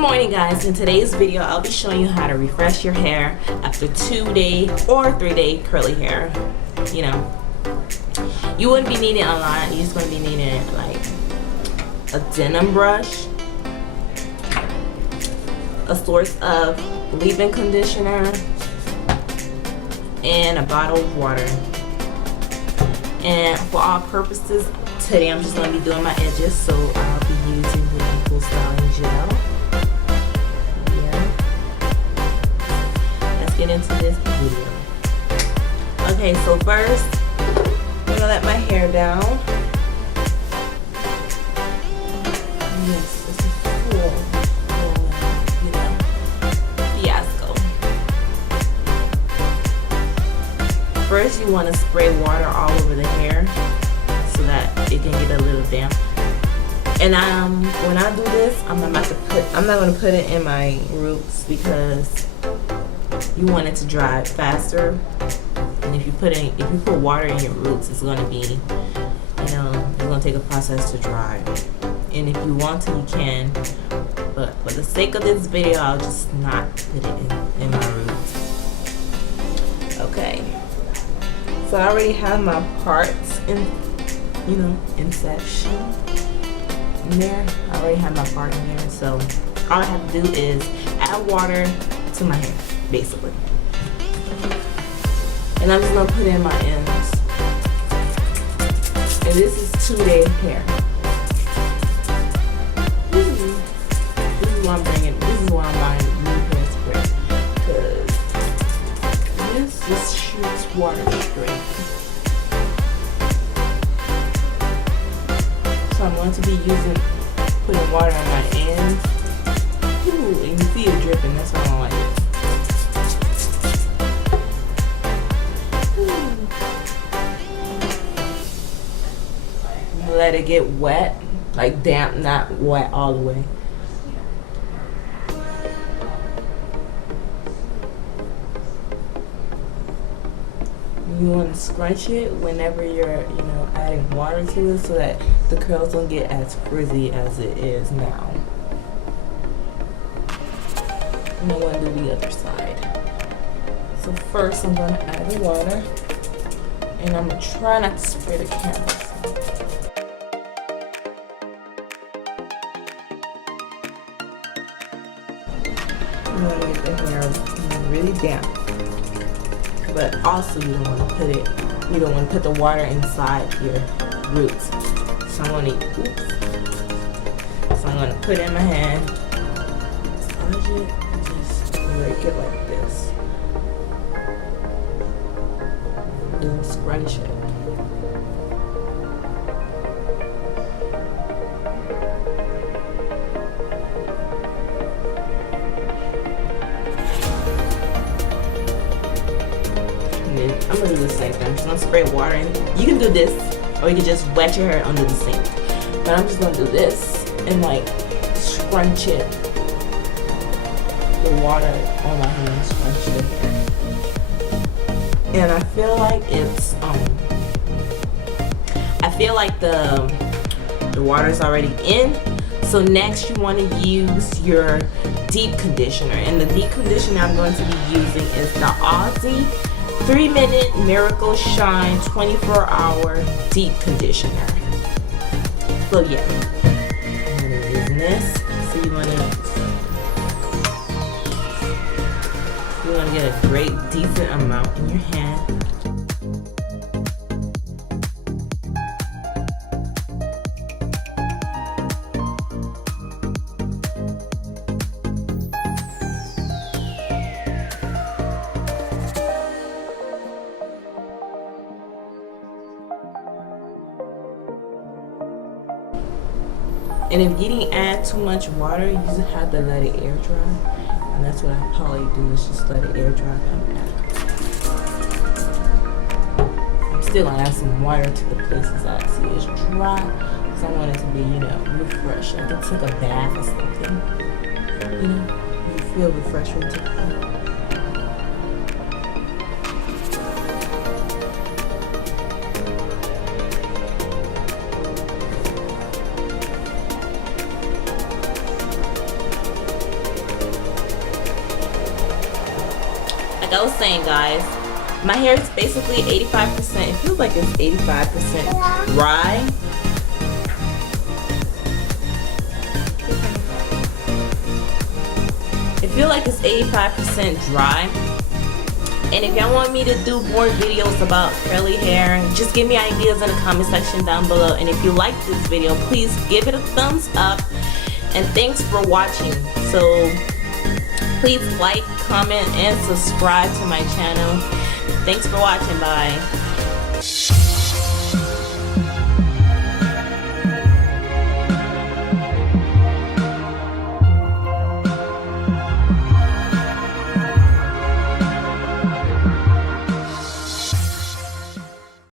Good morning, guys. In today's video I'll be showing you how to refresh your hair after 2-day or 3-day curly hair. You know, you wouldn't be needing a lot. You're just going to be needing like a denim brush, a source of leave-in conditioner, and a bottle of water. And for all purposes today I'm just going to be doing my edges, so I'll be using the Equal Styling Gel. Get into this video. Okay, so first I'm gonna let my hair down. Yes, this is full, you know, fiasco. First, you want to spray water all over the hair so that it can get a little damp. And when I do this, I'm not gonna put it in my roots because you want it to dry faster, and if you put water in your roots, it's going to be, you know, it's going to take a process to dry. And if you want to, you can, but for the sake of this video, I'll just not put it in my roots. Okay, so I already have my parts in, you know, inception in there. I already have my part in there, so all I have to do is add water to my hair, basically. And I'm just gonna put in my ends. And this is 2-day hair. This is why I'm bringing. This is why I'm buying new hairspray, because this just shoots water straight. So I'm going to be putting water on my ends. Ooh, and you see it dripping. That's why I don't like it. Let it get wet, like damp, not wet all the way. You want to scrunch it whenever you're, you know, adding water to it so that the curls don't get as frizzy as it is now. And I'm going to do the other side. So first I'm going to add the water, and I'm going to try not to spray the camera. You want to get the hair really damp, but also you don't want to put the water inside your roots. So I'm going to put it in my hand, massage it, and just break it like this. Then scrunch it. I'm gonna do the same thing. I'm just gonna spray water in. You can do this, or you can just wet your hair under the sink. But I'm just gonna do this and like scrunch it. The water on my hand, scrunch it in. And I feel like it's the water's already in. So next you want to use your deep conditioner, and the deep conditioner I'm going to be using is the Aussie 3-Minute Miracle Shine 24-Hour Deep Conditioner. So yeah, I'm going to be using this. So you want to get a great decent amount in your hand. And if you didn't add too much water, you just have to let it air dry. And that's what I probably do, is just let it air dry. I'm still gonna add some water to the places I see it's dry, because I want it to be, you know, refreshed. Like it took a bath or something. You know, you feel refreshed when you take a bath. like I was saying, guys, my hair is basically 85%. It feels like it's 85% dry. It feels like it's 85% dry. And if y'all want me to do more videos about curly hair, just give me ideas in the comment section down below. And if you like this video, please give it a thumbs up. And thanks for watching. So please like, comment, and subscribe to my channel. Thanks for watching. Bye.